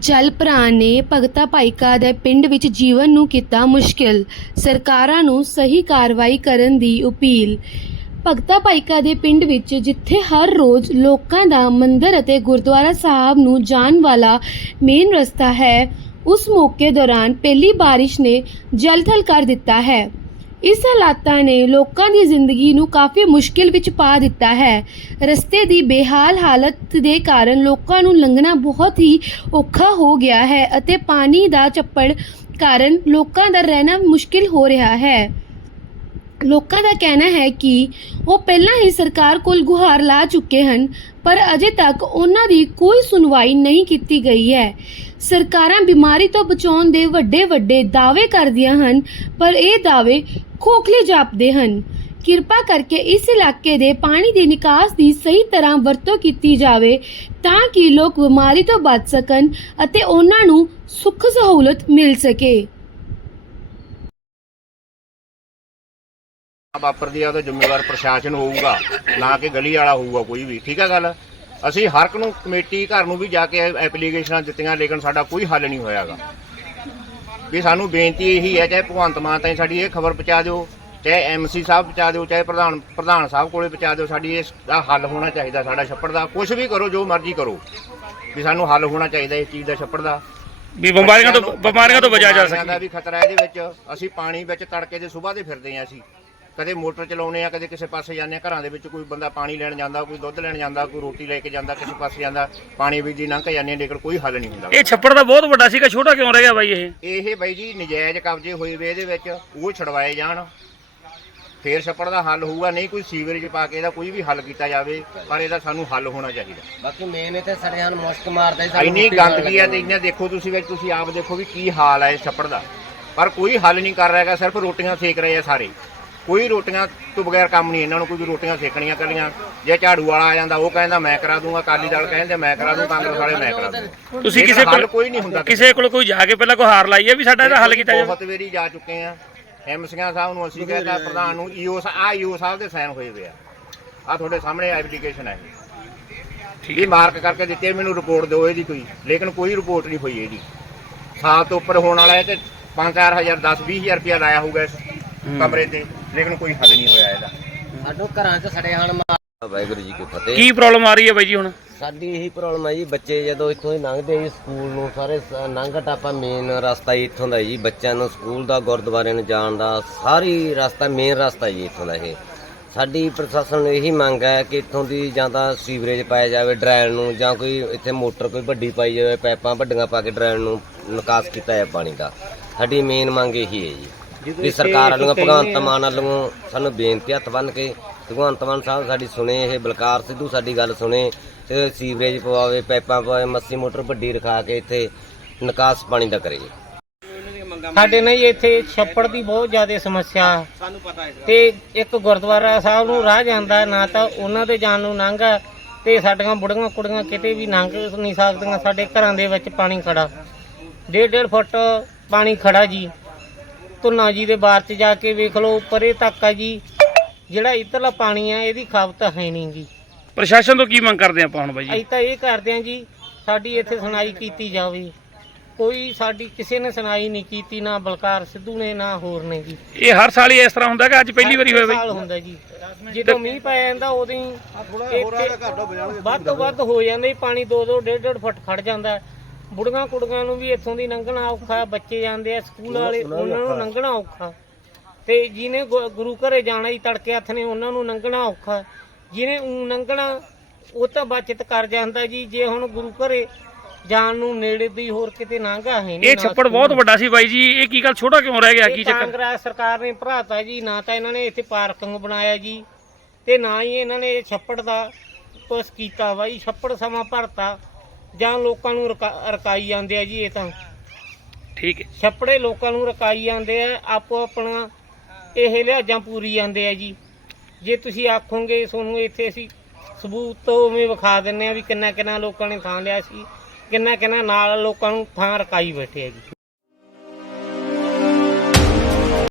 ਜਲ ਭਰਾ ਨੇ ਭਗਤਾ ਭਾਈਕਾ ਦੇ ਪਿੰਡ ਵਿੱਚ ਜੀਵਨ ਨੂੰ ਕੀਤਾ ਮੁਸ਼ਕਿਲ। ਸਰਕਾਰਾਂ ਨੂੰ ਸਹੀ ਕਾਰਵਾਈ ਕਰਨ ਦੀ ਅਪੀਲ। ਭਗਤਾ ਭਾਈਕਾ ਦੇ ਪਿੰਡ ਵਿੱਚ ਜਿੱਥੇ ਹਰ ਰੋਜ਼ ਲੋਕਾਂ ਦਾ ਮੰਦਿਰ ਅਤੇ ਗੁਰਦੁਆਰਾ ਸਾਹਿਬ ਨੂੰ ਜਾਣ ਵਾਲਾ ਮੇਨ ਰਸਤਾ ਹੈ, ਉਸ ਮੌਕੇ ਦੌਰਾਨ ਪਹਿਲੀ ਬਾਰਿਸ਼ ਨੇ ਜਲਥਲ ਕਰ ਦਿੱਤਾ ਹੈ। ਇਸ ਹਾਲਾਤਾਂ ਨੇ ਲੋਕਾਂ ਦੀ ਜ਼ਿੰਦਗੀ ਨੂੰ ਕਾਫੀ ਮੁਸ਼ਕਿਲ ਵਿੱਚ ਪਾ ਦਿੱਤਾ ਹੈ। ਰਸਤੇ ਦੀ ਬੇਹਾਲ ਹਾਲਤ ਦੇ ਕਾਰਨ ਲੋਕਾਂ ਨੂੰ ਲੰਘਣਾ ਬਹੁਤ ਹੀ ਔਖਾ ਹੋ ਗਿਆ ਹੈ ਅਤੇ ਪਾਣੀ ਦਾ ਚੱਪੜ ਕਾਰਨ ਲੋਕਾਂ ਦਾ ਰਹਿਣਾ ਮੁਸ਼ਕਿਲ ਹੋ ਰਿਹਾ ਹੈ। ਲੋਕਾਂ ਦਾ ਕਹਿਣਾ ਹੈ ਕਿ ਉਹ ਪਹਿਲਾਂ ਹੀ ਸਰਕਾਰ ਕੋਲ ਗੁਹਾਰ ਲਾ ਚੁੱਕੇ ਹਨ, ਪਰ ਅਜੇ ਤੱਕ ਉਹਨਾਂ ਦੀ ਕੋਈ ਸੁਣਵਾਈ ਨਹੀਂ ਕੀਤੀ ਗਈ ਹੈ। ਸਰਕਾਰਾਂ ਬਿਮਾਰੀ ਤੋਂ ਬਚਾਉਣ ਦੇ ਵੱਡੇ ਵੱਡੇ ਦਾਅਵੇ ਕਰਦੀਆਂ ਹਨ, ਪਰ ਇਹ ਦਾਅਵੇ ਖੋਖਲੇ ਜਾਪਦੇ ਹਨ। ਕਿਰਪਾ ਕਰਕੇ ਇਸ ਇਲਾਕੇ ਦੇ ਪਾਣੀ ਦੀ ਨਿਕਾਸ ਦੀ ਸਹੀ ਤਰ੍ਹਾਂ ਵਰਤੋਂ ਕੀਤੀ ਜਾਵੇ ਤਾਂ ਕਿ ਲੋਕ ਬਿਮਾਰੀ ਤੋਂ ਬਚ ਸਕਣ ਅਤੇ ਉਹਨਾਂ ਨੂੰ ਸੁੱਖ ਸਹੂਲਤ ਮਿਲ ਸਕੇ। ਵਾਪਰਦੀ ਆ ਉਹਦਾ ਜ਼ਿੰਮੇਵਾਰ ਪ੍ਰਸ਼ਾਸਨ ਹੋਊਗਾ, ਨਾ ਕਿ ਗਲੀ ਵਾਲਾ ਹੋਊਗਾ ਕੋਈ ਵੀ, ਠੀਕ ਹੈ ਗੱਲ? ਅਸੀਂ ਹਰ ਇੱਕ ਨੂੰ ਕਮੇਟੀ ਘਰ ਨੂੰ ਵੀ ਜਾ ਕੇ ਐਪਲੀਕੇਸ਼ਨਾਂ ਦਿੱਤੀਆਂ, ਲੇਕਿਨ ਸਾਡਾ ਕੋਈ ਹੱਲ ਨਹੀਂ ਹੋਇਆਗਾ। ਵੀ ਸਾਨੂੰ ਬੇਨਤੀ ਇਹੀ ਹੈ ਚਾਹੇ ਭਗਵੰਤ ਮਾਨ ਤਾਈਂ ਸਾਡੀ ਇਹ ਖਬਰ ਪਹੁੰਚਾ ਦਿਓ ਚਾਹੇ ਐਮਸੀ ਸਾਹਿਬ ਪਹੁੰਚਾ ਦਿਓ ਚਾਹੇ ਪ੍ਰਧਾਨ ਪ੍ਰਧਾਨ ਸਾਹਿਬ ਕੋਲੇ ਪਹੁੰਚਾ ਦਿਓ ਸਾਡੀ ਇਸ ਦਾ ਹੱਲ ਹੋਣਾ ਚਾਹੀਦਾ ਸਾਡਾ ਛੱਪੜ ਦਾ। ਕੁਝ ਵੀ ਕਰੋ ਜੋ ਮਰਜ਼ੀ ਕਰੋ। ਵੀ ਸਾਨੂੰ ਹੱਲ ਹੋਣਾ ਚਾਹੀਦਾ ਇਸ ਚੀਜ਼ ਦਾ ਛੱਪੜ ਦਾ। ਵੀ ਬਿਮਾਰੀਆਂ ਤੋਂ ਬਿਮਾਰੀਆਂ ਤੋਂ ਬਚਿਆ ਜਾ ਬਿਮਾਰੀਆਂ ਦਾ ਸਕੇ ਵੀ ਖਤਰਾ ਇਹਦੇ ਵਿੱਚ। ਅਸੀਂ ਪਾਣੀ ਵਿੱਚ ਤੜਕੇ ਦੇ ਸਵੇਰ ਦੇ ਫਿਰਦੇ ਆ ਅਸੀਂ। ਕਦੇ ਮੋਟਰ ਚਲਾਉਨੇ ਆ ਕਦੇ ਕਿਸੇ ਪਾਸੇ ਜਾਂਦੇ ਆ ਘਰਾਂ ਦੇ ਵਿੱਚ ਕੋਈ ਬੰਦਾ ਪਾਣੀ ਲੈਣ ਜਾਂਦਾ ਕੋਈ ਦੁੱਧ ਲੈਣ ਜਾਂਦਾ ਕੋਈ ਰੋਟੀ ਲੈ ਕੇ ਜਾਂਦਾ ਕਿਸੇ ਪਾਸੇ ਜਾਂਦਾ ਪਾਣੀ ਵਿੱਚ ਦੀ ਲੰਘ ਕੇ ਜਾਂਦੇ ਆ ਲੇਕਿਨ ਕੋਈ ਹੱਲ ਨਹੀਂ ਹੁੰਦਾ। ਇਹ ਛੱਪੜ ਤਾਂ ਬਹੁਤ ਵੱਡਾ ਸੀਗਾ ਛੋਟਾ ਕਿਉਂ ਰਹਿ ਗਿਆ ਬਾਈ ਇਹ? ਇਹ ਬਾਈ ਜੀ ਨਜਾਇਜ਼ ਕਬਜ਼ੇ ਹੋਏ ਵੇ ਇਹਦੇ ਵਿੱਚ ਉਹ ਛਡਵਾਏ ਜਾਣ। ਫੇਰ ਛੱਪੜ ਦਾ ਹੱਲ ਹੋਊਗਾ ਨਹੀਂ ਕੋਈ ਸੀਵਰੇਜ ਪਾ ਕੇ ਇਹਦਾ ਕੋਈ ਵੀ ਹੱਲ ਕੀਤਾ ਜਾਵੇ ਪਰ ਇਹਦਾ ਸਾਨੂੰ ਹੱਲ ਹੋਣਾ ਚਾਹੀਦਾ। ਬਾਕੀ ਮੇਨ ਇੱਥੇ ਸਾਡੇ ਹਨ ਮੁਸ਼ਕ ਮਾਰਦਾ ਜੀ ਇੰਨੀ ਗੰਦਗੀ ਆ ਤੇ ਇੰਨੇ ਦੇਖੋ ਤੁਸੀਂ ਵਿੱਚ ਤੁਸੀਂ ਆਪ ਦੇਖੋ ਵੀ ਕੀ ਹਾਲ ਹੈ ਇਸ ਛੱਪੜ ਦਾ। ਪਰ ਕੋਈ ਹੱਲ ਨਹੀਂ ਕਰ ਰਿਹਾਗਾ ਸਿਰਫ ਰੋਟੀਆਂ ਸੇਕ ਰਹੇ ਆ ਸਾਰੇ। ਕੋਈ ਰੋਟੀਆਂ ਤੋਂ ਬਗੈਰ ਕੰਮ ਨਹੀਂ ਇਹਨਾਂ ਨੂੰ ਕੋਈ ਵੀ ਰੋਟੀਆਂ ਸੇਕਣੀਆਂ ਕੱਲੀਆਂ। ਜੇ ਝਾੜੂ ਵਾਲਾ ਆ ਜਾਂਦਾ ਉਹ ਕਹਿੰਦਾ ਮੈਂ ਕਰਾ ਦੂੰਗਾ ਅਕਾਲੀ ਦਲ ਕਹਿੰਦੇ ਮੈਂ ਕਰਾ ਦੂੰ ਕਾਂਗਰਸ ਵਾਲੇ ਮੈਂ ਕਰਾ ਦੂੰ ਤੁਸੀਂ ਕਿਸੇ ਕੋਲ ਕੋਈ ਨਹੀਂ ਹੁੰਦਾ ਕਿਸੇ ਕੋਲ ਕੋਈ ਜਾ ਕੇ ਪਹਿਲਾਂ ਕੋਈ ਹਾਰ ਲਾਈ ਹੈ ਵੀ ਸਾਡਾ ਇਹਦਾ ਹੱਲ ਕੀਤਾ ਜਾਵੇ? ਬਹੁਤ ਵਾਰੀ ਜਾ ਚੁੱਕੇ ਆ। ਐਮਸੀਆਂ ਸਾਹਿਬ ਨੂੰ ਅਸੀਂ ਕਹਿੰਦਾ ਪ੍ਰਧਾਨ ਨੂੰ ਈਓ ਆ ਈਓ ਸਾਹਿਬ ਦੇ ਸਾਈਨ ਹੋਏ ਹੋਏ ਆ। ਆ ਤੁਹਾਡੇ ਸਾਹਮਣੇ ਐਪਲੀਕੇਸ਼ਨ ਹੈ ਠੀਕ ਇਹ ਮਾਰਕ ਕਰਕੇ ਦਿੱਤੀ ਮੈਨੂੰ ਰਿਪੋਰਟ ਦਿਓ ਇਹਦੀ ਕੋਈ। ਲੇਕਿਨ ਕੋਈ ਰਿਪੋਰਟ ਨਹੀਂ ਹੋਈ ਇਹਦੀ। ਸਾਲ ਤੋਂ ਉੱਪਰ ਹੋਣ ਵਾਲਾ ਹੈ ਤੇ 5-4000 10-20000 ਰੁਪਇਆ ਲਾਇਆ ਹੋਊਗਾ ਇਸ। ਕਮਰੇ ਤੇ ਲੇਕਿਨ ਕੋਈ ਹੱਲ ਨਹੀਂ ਹੋਇਆ ਇਹਦਾ। ਸਾਡੋ ਘਰਾਂ 'ਚ ਸੜੇ ਮਾਰ ਵਾਹਿਗੁਰੂ ਜੀ ਕੀ ਫਤਿਹ। ਕੀ ਪ੍ਰੋਬਲਮ ਆ ਰਹੀ ਹੈ ਬਾਈ ਜੀ ਹੁਣ? ਸਾਡੀ ਇਹੀ ਪ੍ਰੋਬਲਮ ਹੈ ਜੀ ਬੱਚੇ ਜਦੋਂ ਇੱਥੋਂ ਦੀ ਲੰਘਦੇ ਜੀ ਸਕੂਲ ਨੂੰ ਸਾਰੇ ਸ- ਲੰਘ ਟਾਪਾ ਮੇਨ ਰਸਤਾ ਜੀ ਇੱਥੋਂ ਦਾ ਜੀ ਬੱਚਿਆਂ ਨੂੰ ਸਕੂਲ ਦਾ ਗੁਰਦੁਆਰੇ ਨੂੰ ਜਾਣ ਦਾ ਸਾਰੀ ਰਸਤਾ ਮੇਨ ਰਸਤਾ ਜੀ ਇੱਥੋਂ ਦਾ ਇਹ। ਸਾਡੀ ਪ੍ਰਸ਼ਾਸਨ ਨੂੰ ਇਹੀ ਮੰਗ ਹੈ ਕਿ ਇੱਥੋਂ ਦੀ ਜਾਂ ਤਾਂ ਸੀਵਰੇਜ ਪਾਇਆ ਜਾਵੇ ਡਰੇਨ ਨੂੰ ਜਾਂ ਕੋਈ ਇੱਥੇ ਮੋਟਰ ਕੋਈ ਵੱਡੀ ਪਾਈ ਜਾਵੇ ਪਾਈਪਾਂ ਵੱਡੀਆਂ ਪਾ ਕੇ ਡਰੇਨ ਨੂੰ ਨਿਕਾਸ ਕੀਤਾ ਜਾਵੇ ਪਾਣੀ ਦਾ। ਸਾਡੀ ਮੇਨ ਮੰਗ ਇਹੀ ਹੈ ਜੀ। ਵੀ ਸਰਕਾਰ ਵੱਲੋਂ ਭਗਵੰਤ ਮਾਨ ਵੱਲੋਂ ਸਾਨੂੰ ਬੇਨਤੀ ਹੱਥ ਬੰਨ ਕੇ ਭਗਵੰਤ ਮਾਨ ਸਾਹਿਬ ਸਾਡੀ ਸੁਣੇ ਇਹ ਬਲਕਾਰ ਸਿੱਧੂ ਸਾਡੀ ਗੱਲ ਸੁਣੇ ਤੇ ਸੀਵਰੇਜ ਪਵਾਵੇ ਪਾਈਪਾਂ ਪਵਾਵੇ ਮੱਸੀ ਮੋਟਰ ਵੱਡੀ ਰਖਾ ਕੇ ਇੱਥੇ ਨਿਕਾਸ ਪਾਣੀ ਦਾ ਕਰੇ। ਸਾਡੇ ਜੀ ਇੱਥੇ ਛੱਪੜ ਦੀ ਬਹੁਤ ਜ਼ਿਆਦਾ ਸਮੱਸਿਆ। ਸਾਨੂੰ ਪਤਾ ਹੈ ਤੇ ਇੱਕ ਗੁਰਦੁਆਰਾ ਸਾਹਿਬ ਨੂੰ ਰਾਹ ਜਾਂਦਾ ਨਾ ਤਾਂ ਉਹਨਾਂ ਦੇ ਜਾਣ ਨੂੰ ਲੰਘਾ ਤੇ ਸਾਡੀਆਂ ਬੁੜੀਆਂ ਕੁੜੀਆਂ ਕਿਤੇ ਵੀ ਲੰਘ ਨਹੀਂ ਸਕਦੀਆਂ ਸਾਡੇ ਘਰਾਂ ਦੇ ਵਿੱਚ ਪਾਣੀ ਖੜਾ। ਡੇਢ ਡੇਢ ਫੁੱਟ ਪਾਣੀ ਖੜਾ ਜੀ। ਧੁਨਾ ਜੀ ਦੇ ਬਾਰ 'ਚ ਜਾ ਕੇ ਵੇਖ ਲਓ ਪਰੇ ਤੱਕ ਆ ਜੀ। ਜਿਹੜਾ ਇੱਧਰਲਾ ਪਾਣੀ ਆ ਇਹਦੀ ਖਾਪਤ ਹੈ ਨਹੀਂ ਜੀ ਪ੍ਰਸ਼ਾਸਨ ਤੋਂ ਕੀ ਮੰਗ ਕਰਦੇ ਆਪਾਂ ਹੁਣ ਬਾਈ ਜੀ? ਅਸੀਂ ਤਾਂ ਇਹ ਕਰਦੇ ਹਾਂ ਜੀ ਸਾਡੀ ਇੱਥੇ ਸੁਣਾਈ ਕੀਤੀ ਜਾਵੇ। ਕੋਈ ਸਾਡੀ ਕਿਸੇ ਨੇ ਸੁਣਾਈ ਨਹੀਂ ਕੀਤੀ ਨਾ ਬਲਕਾਰ ਸਿੱਧੂ ਨੇ ਨਾ ਹੋਰ ਨੇ ਜੀ। ਇਹ ਹਰ ਸਾਲ ਹੀ ਇਸ ਤਰ੍ਹਾਂ ਹੁੰਦਾ ਕਿ ਅੱਜ ਪਹਿਲੀ ਵਾਰੀ ਹੋਇਆ ਸਾਲ ਬਾਈ? ਹੁੰਦਾ ਜੀ। ਜਦੋਂ ਮੀਂਹ ਪੈ ਜਾਂਦਾ ਉਦੋਂ ਹੀ ਇੱਥੇ ਵੱਧ ਤੋਂ ਵੱਧ ਹੋ ਜਾਂਦਾ ਜੀ ਪਾਣੀ 2 2 1.5 1.5 ਫੁੱਟ ਖੜ ਜਾਂਦਾ। ਹੈ। ਬੁੜੀਆਂ ਕੁੜੀਆਂ ਨੂੰ ਵੀ ਇੱਥੋਂ ਦੀ ਲੰਘਣਾ ਔਖਾ ਬੱਚੇ ਜਾਂਦੇ ਆ ਸਕੂਲ ਵਾਲੇ ਉਹਨਾਂ ਨੂੰ ਲੰਘਣਾ ਔਖਾ। ਤੇ ਜਿਹਨੇ ਗੁਰੂ ਘਰੇ ਜਾਣਾ ਹੀ ਤੜਕੇ ਹੱਥ ਨੇ ਉਹਨਾਂ ਨੂੰ ਲੰਘਣਾ ਔਖਾ। ਜਿਹਨੇ ਊਂ ਲੰਘਣਾ ਉਹ ਤਾਂ ਬਚਤ ਕਰ ਜਾਂਦਾ ਜੀ। ਜੇ ਹੁਣ ਗੁਰੂ ਘਰੇ ਜਾਣ ਨੂੰ ਨੇੜੇ ਦੀ ਹੋਰ ਕਿਤੇ ਲੰਘਾ ਹੈ ਨਹੀਂ ਇਹ ਛੱਪੜ ਬਹੁਤ ਵੱਡਾ ਸੀ ਬਾਈ ਜੀ। ਇਹ ਕੀ ਗੱਲ ਛੋਟਾ ਕਿਉਂ ਰਹਿ ਗਿਆ? ਕੀ ਚੱਕਰ? ਕਾਂਗਰਸ ਸਰਕਾਰ ਨੇ ਭਰਾਤਾ ਜੀ ਨਾ ਤਾਂ ਇਹਨਾਂ ਨੇ ਇੱਥੇ ਪਾਰਕਿੰਗ ਬਣਾਇਆ ਜੀ ਤੇ ਨਾ ਹੀ ਇਹਨਾਂ ਨੇ ਇਹ ਛੱਪੜ ਦਾ ਕੁਛ ਕੀਤਾ ਜੀ। ਛੱਪੜ ਸਮਾਂ ਭਰਤਾ। ਜਾਂ ਲੋਕਾਂ ਨੂੰ ਰਕਾ- ਰਕਾਈ ਜਾਂਦੇ ਆ ਜੀ ਇਹ ਤਾਂ। ਠੀਕ ਹੈ। ਛੱਪੜੇ ਲੋਕਾਂ ਨੂੰ ਰਕਾਈ ਜਾਂਦੇ ਆ ਆਪੋ ਆਪਣਾ ਇਹ ਲਿਹਾਜ਼ਾਂ ਪੂਰੀ ਜਾਂਦੇ ਆ ਜੀ। ਜੇ ਤੁਸੀਂ ਆਖੋਗੇ ਤੁਹਾਨੂੰ ਇੱਥੇ ਅਸੀਂ ਸਬੂਤ ਉਵੇਂ ਵਿਖਾ ਦਿੰਨੇ ਆ ਵੀ ਕਿੰਨਾ ਕਿੰਨਾ ਲੋਕਾਂ ਨੇ ਥਾਂ ਲਿਆ ਸੀ ਕਿੰਨਾ ਕਿੰਨਾ ਨਾਲ ਲੋਕਾਂ ਨੂੰ ਥਾਂ ਰਕਾਈ ਬੈਠੇ ਆ ਜੀ।